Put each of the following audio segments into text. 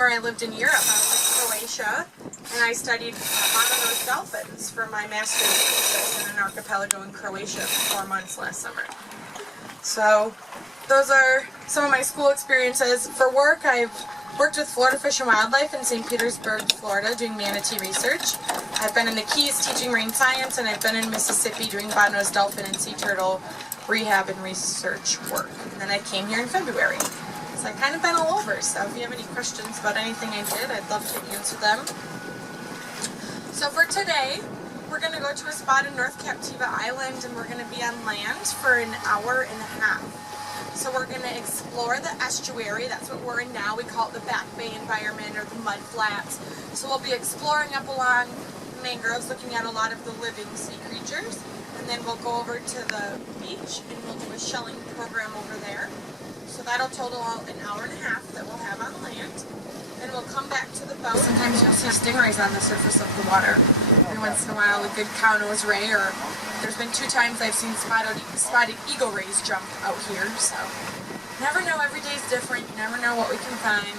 summer I lived in Europe. I was in Croatia, and I studied bottlenose dolphins for my master's thesis in an archipelago in Croatia for 4 months last summer. So those are some of my school experiences. For work, I've worked with Florida Fish and Wildlife in St. Petersburg, Florida, doing manatee research. I've been in the Keys teaching marine science, and I've been in Mississippi doing bottlenose dolphin and sea turtle rehab and research work. And then I came here in February. So I've kind of been all over, so if you have any questions about anything I did, I'd love to answer them. So for today, we're going to go to a spot in North Captiva Island, and we're going to be on land for an hour and a half. So we're going to explore the estuary. That's what we're in now. We call it the Back Bay environment or the mud flats. So we'll be exploring up along the mangroves, looking at a lot of the living sea creatures. And then we'll go over to the beach and we'll do a shelling program over there. So that'll total an hour and a half that we'll have on land. Then we'll come back to the boat. Sometimes you'll see stingrays on the surface of the water. Every once in a while, a good cow-nosed ray, or there's been 2 times I've seen spotted eagle rays jump out here. So never know, every day's different. You never know what we can find.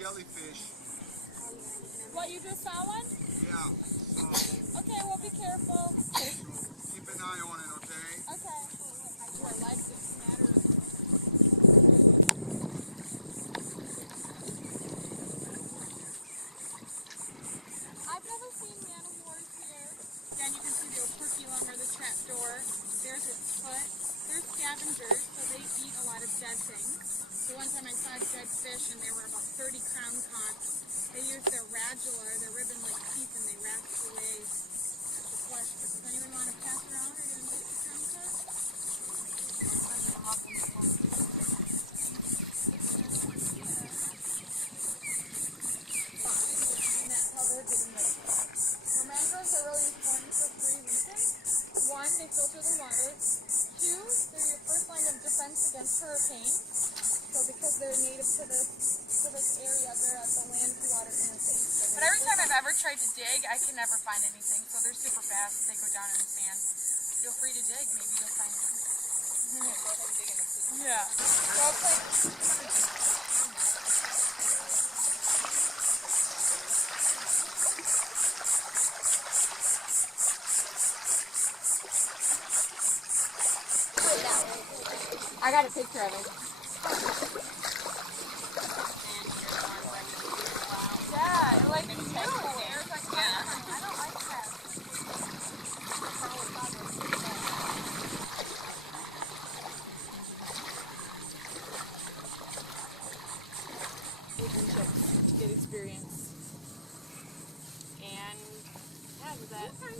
Jellyfish. What, you just saw one? Yeah. So okay, well be careful. keep an eye on it, okay? Okay. Your legs just matter. I've never seen man-o-wars here. Again, you can see the operculum or the trap door. There's its foot. They're scavengers, so they eat a lot of dead things. So one time I saw dead fish and there were about 30 crown conchs. They use their radula, their ribbon-like teeth, and they rasp away at the flesh. But does anyone want to pass around or you invite the crown conch? And that's how they're getting it. So mangroves are really important for 3 reasons. 1, they filter the water. 2, they're your first line of defense against hurricanes. So because they're native to this area, they're at the land-to-water interface. But every time I've ever tried to dig, I can never find anything. So they're super fast. They go down in the sand. Feel free to dig. Maybe you'll find something. Yeah. Well played. I got a picture of it. Yeah, like new. Yeah. I don't like that. Good experience. And yeah, does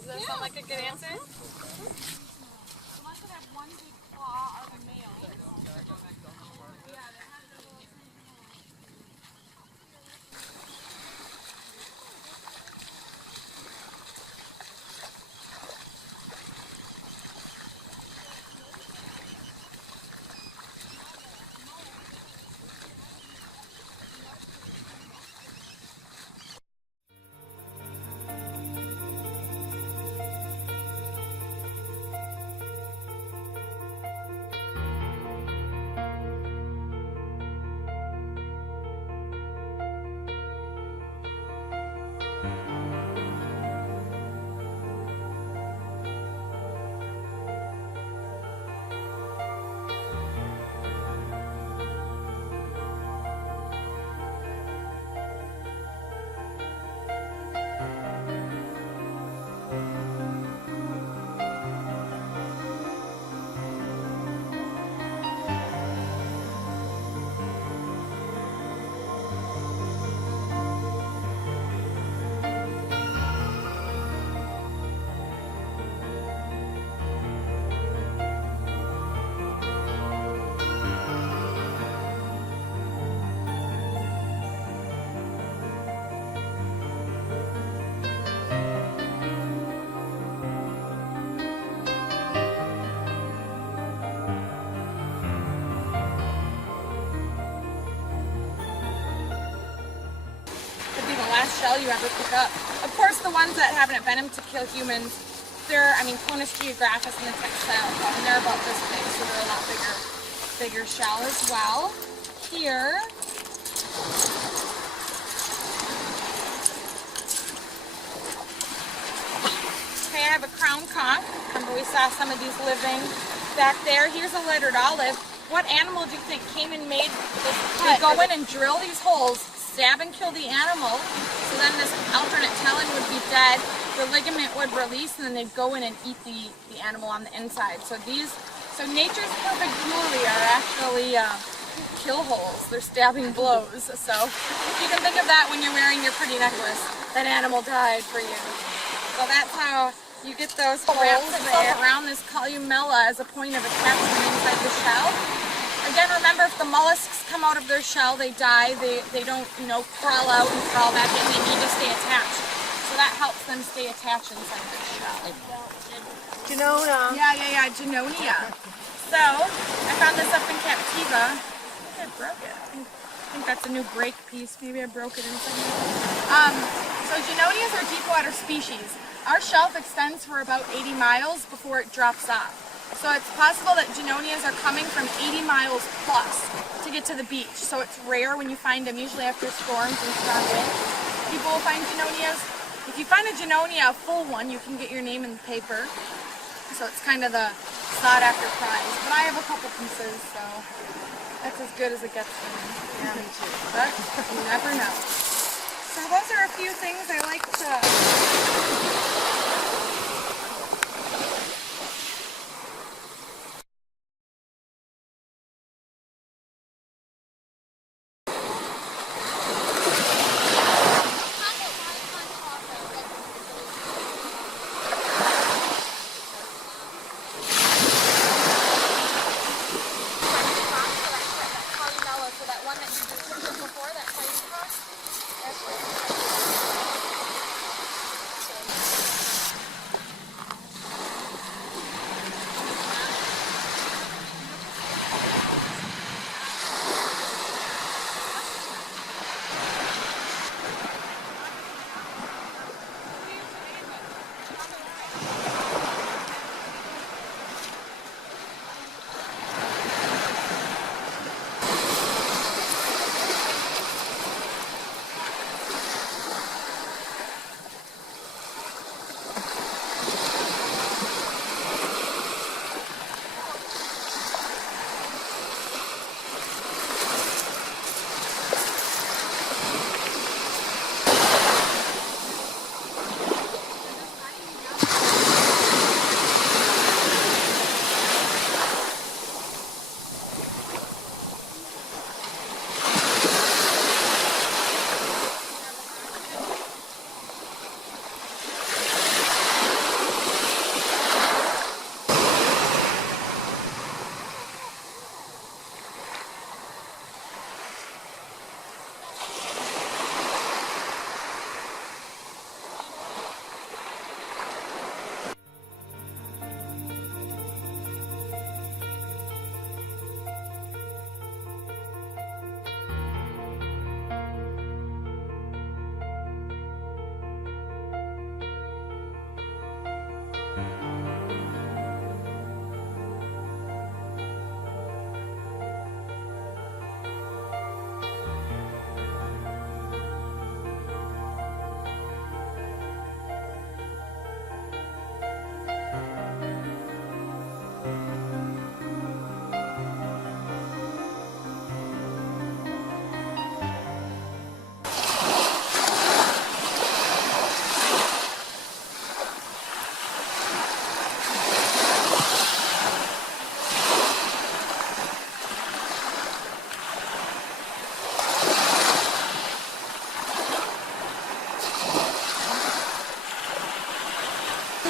that sound like a good answer? The ones that have one big claw are the male. Yeah, that has a little shell you ever pick up. Of course, the ones that have enough venom to kill humans, they're, I mean, Conus geographus and the textile, and they're about this big, so they're a lot bigger shell as well. Here, okay, I have a crown conch. Remember we saw some of these living back there. Here's a lettered olive. What animal do you think came and made this cut? They go in and drill these holes, stab and kill the animal, so then this alternate talon would be dead, the ligament would release, and then they'd go in and eat the animal on the inside. So nature's perfect jewelry are actually kill holes. They're stabbing blows. So you can think of that when you're wearing your pretty necklace. That animal died for you. So that's how you get those holes around this columella as a point of attachment inside the shell. Again, remember, if the mollusks come out of their shell, they die. They don't, crawl out and crawl back in. They need to stay attached. So that helps them stay attached inside their shell. Genona. Yeah, Genonia. So I found this up in Captiva. I think I broke it. I think that's a new break piece. Maybe I broke it inside. So Genonias are deep water species. Our shelf extends for about 80 miles before it drops off. So it's possible that Genonias are coming from 80 miles plus to get to the beach. So it's rare when you find them, usually after storms and strong winds. People will find Genonias. If you find a Genonia, a full one, you can get your name in the paper. So it's kind of the sought after prize. But I have a couple pieces, so that's as good as it gets for me. Yeah, me too. But you never know. So those are a few things I like to...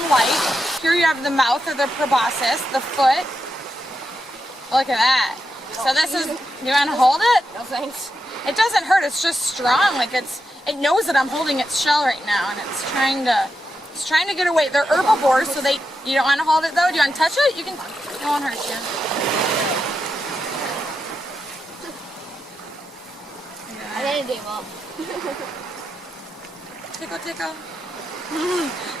White. Here you have the mouth or the proboscis, the foot. Look at that. So this is, you want to hold it? No thanks. It doesn't hurt, it's just strong. Like it knows that I'm holding its shell right now and it's trying to get away. They're herbivores, so you don't want to hold it though? Do you want to touch it? You can, it won't hurt you. I didn't give up. Tickle, tickle.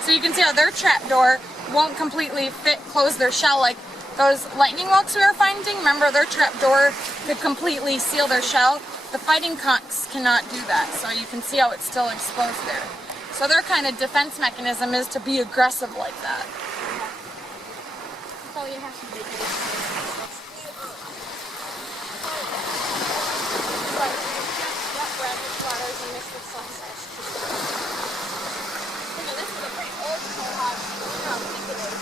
So you can see how their trap door won't completely close their shell like those lightning whelks we were finding. Remember, their trap door could completely seal their shell. The fighting conchs cannot do that, so you can see how it's still exposed there. So their kind of defense mechanism is to be aggressive like that. So you have to make it. Brackish waters and mixed with sun sash. This is a pretty old school house. Look how thick it is.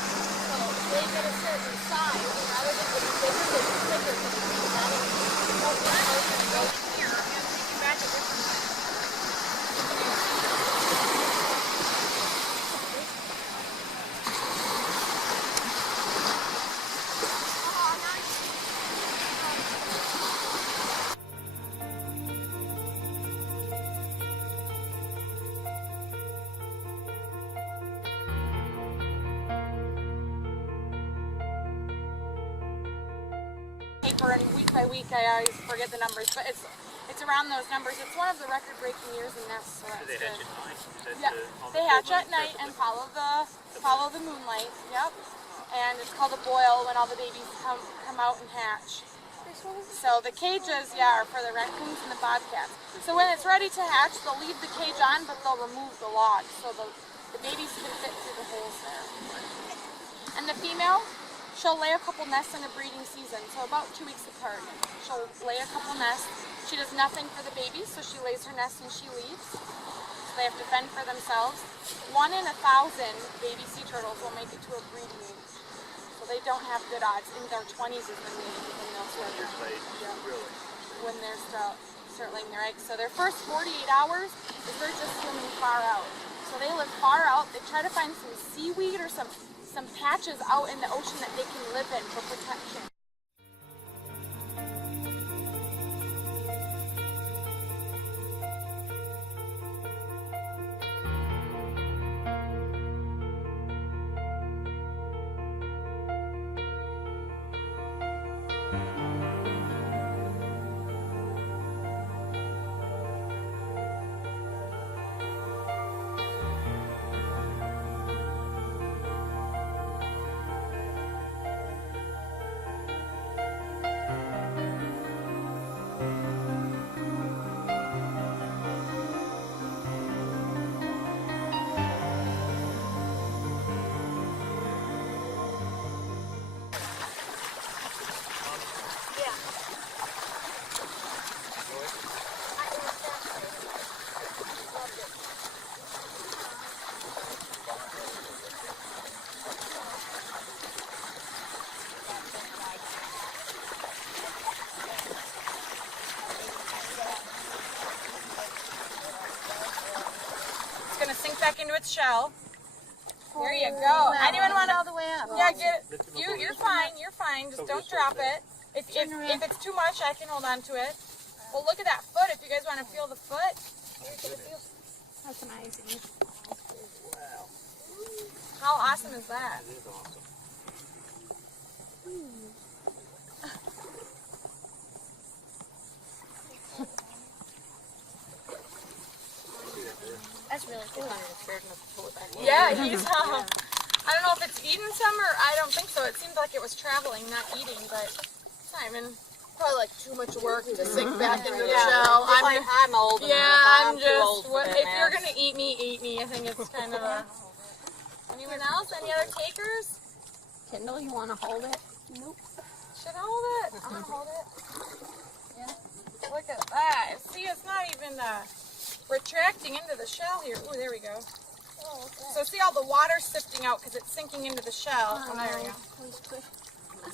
So they get a certain size, and rather than getting bigger, they get thicker because it's not enough. So we're going to go in here and take you back a different way. Paper, and week by week I always forget the numbers, but it's around those numbers. It's one of the record-breaking years in nests, so that's They hatch good. at night? Yeah, they hatch at night and follow the moonlight. Yep, and it's called a boil when all the babies come out and hatch. So the cages, yeah, are for the raccoons and the bobcats. So when it's ready to hatch, they'll leave the cage on, but they'll remove the log, so the babies can fit through the holes there. And the female, she'll lay a couple nests in a breeding season, so about 2 weeks apart. She'll lay a couple nests. She does nothing for the babies, so she lays her nest and she leaves. So they have to fend for themselves. 1 in 1,000 baby sea turtles will make it to a breeding age. So they don't have good odds. In their 20s is when they'll start when they're start laying their eggs. So their first 48 hours is they're just swimming far out. So they live far out. They try to find some seaweed or some patches out in the ocean that they can live in for protection. Gonna sink back into its shell. There you go. Anyone want to? All the way up. Yeah, get it. You're fine. You're fine. Just don't drop it. If it's too much, I can hold on to it. Well, look at that foot. If you guys want to feel the foot. That's amazing. How awesome is that? It is awesome. That's really cool. Yeah, he's. I don't know if it's eating some or I don't think so. It seemed like it was traveling, not eating, but it's not even. Probably like too much work to sink back into the Yeah. shell. I'm old enough. Yeah, I'm too just. old for that If you're mess. gonna eat me, eat me. I think it's kind of a. Anyone else? Any other takers? Kendall, you want to hold it? Nope. Should I hold it? I'm gonna hold it. Yeah. Look at that. See, it's not even retracting into the shell here. Ooh, there we go. So see all the water sifting out because it's sinking into the shell. Oh, there we go.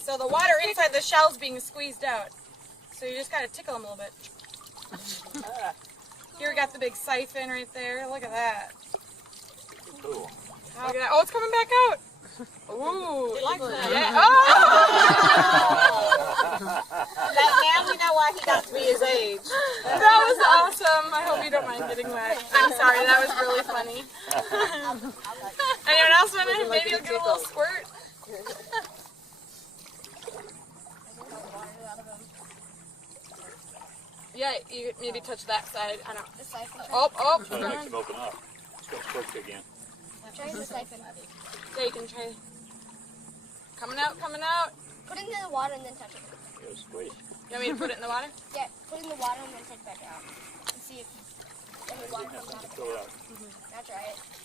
So the water inside the shell is being squeezed out. So you just gotta tickle them a little bit. Here we got the big siphon right there. Look at that. Cool. Look at that. Oh, it's coming back out. Ooh. Like that. Yeah. Oh! Now we know why he got to be his age. That was awesome. I hope you don't mind getting wet. I'm sorry. That was really funny. Anyone else want to? Maybe you'll get a little squirt. Yeah, you maybe touch that side. I don't. That makes them open up. It's gonna push again. Try the siphon. Yeah, you can try. Coming out, coming out. Put it in the water and then touch it. It was squeeze. You want me to put it in the water? Yeah, put it in the water and then take it back out. And see if any water comes out of it. Throw it out. Now try it.